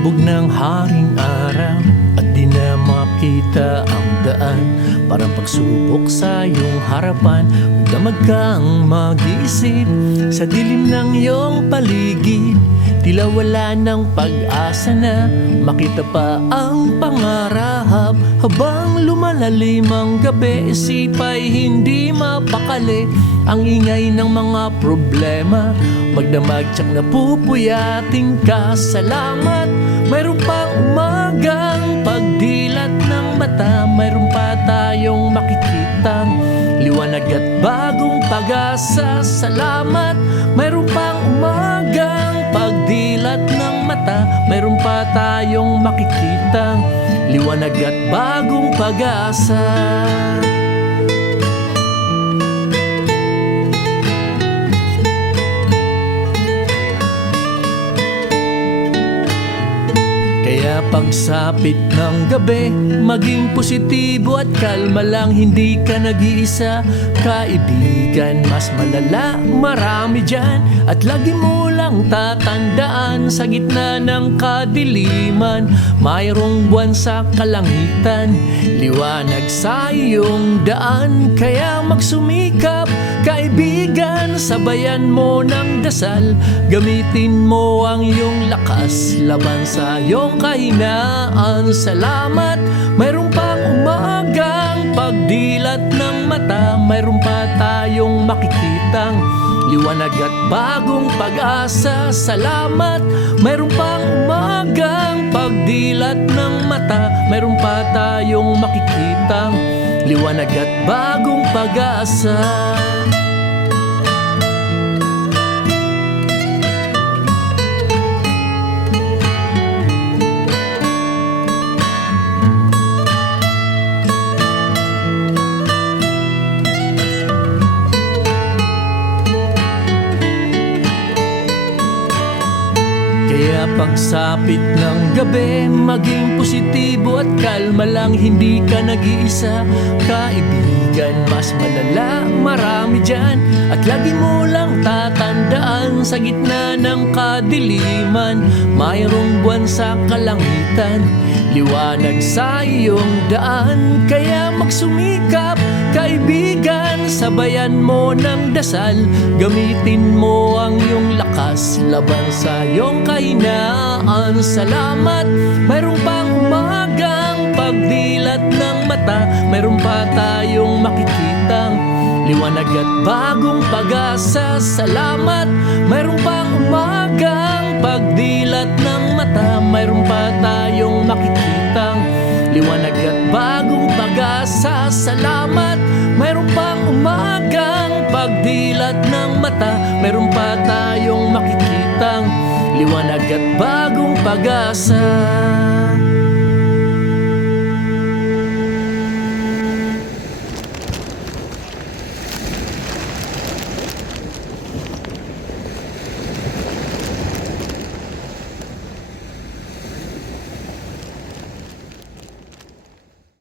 Lubog ng haring araw at di na makita ang daan. Parang pagsubok sa iyong harapan, magdamag kang mag-iisip sa dilim ng iyong paligid. Tila wala ng pag-asa na makita pa ang pangarap. Habang lumalalim ang gabi, isip ay hindi mapakali. Ang ingay ng mga problema, magdamag tsak napupuyating ka. Salamat, mayroon pang umagang pagdilat ng mata. Mayroon pa tayong makikitang liwanag at bagong pag-asa. Salamat, mayroon pang umagang pagdilat ng mata. Mayroon pa tayong makikitang liwanag at bagong pag-asa. Kaya pagsapit ng gabi, maging positibo at kalma lang. Hindi ka nag-iisa, kaibigan, mas malala, marami dyan. At lagi mo lang tatandaan, sa gitna ng kadiliman, mayroong buwan sa kalangitan, liwanag sa iyong daan. Kaya magsumikap, kaibigan, sabayan mo ng dasal. Gamitin mo ang iyong lakas laban sa iyong kahinaan. Salamat, mayroon pang umagang pagdilat ng mata. Mayroon pa tayong makikitang liwanag at bagong pag-asa. Salamat, mayroon pang umagang pagdilat ng mata. Mayroon pa tayong makikitang liwanag at bagong pag-asa. Kaya pagsapit ng gabi, maging positibo at kalma lang. Hindi ka nag-iisa, kaibigan, mas malala, marami dyan. At lagi mo lang tatandaan, sa gitna ng kadiliman, mayroong buwan sa kalangitan, liwanag sa iyong daan. Kaya magsumikap, kaibigan, sabayan mo ng dasal. Gamitin mo ang iyong lakas laban sa iyong kahinaan. Salamat, mayroon pang umagang pagdilat ng mata. Mayroon pa tayong makikitang liwanag at bagong pag-asa. Salamat, mayroon pang umagang pagdilat ng mata. Mayroon pa tayong makikitang liwanag at bagong pag-asa. Salamat, mayroon pang umagang pagdilat ng mata. Mayroon pa tayong makikitang liwanag at bagong pag-asa.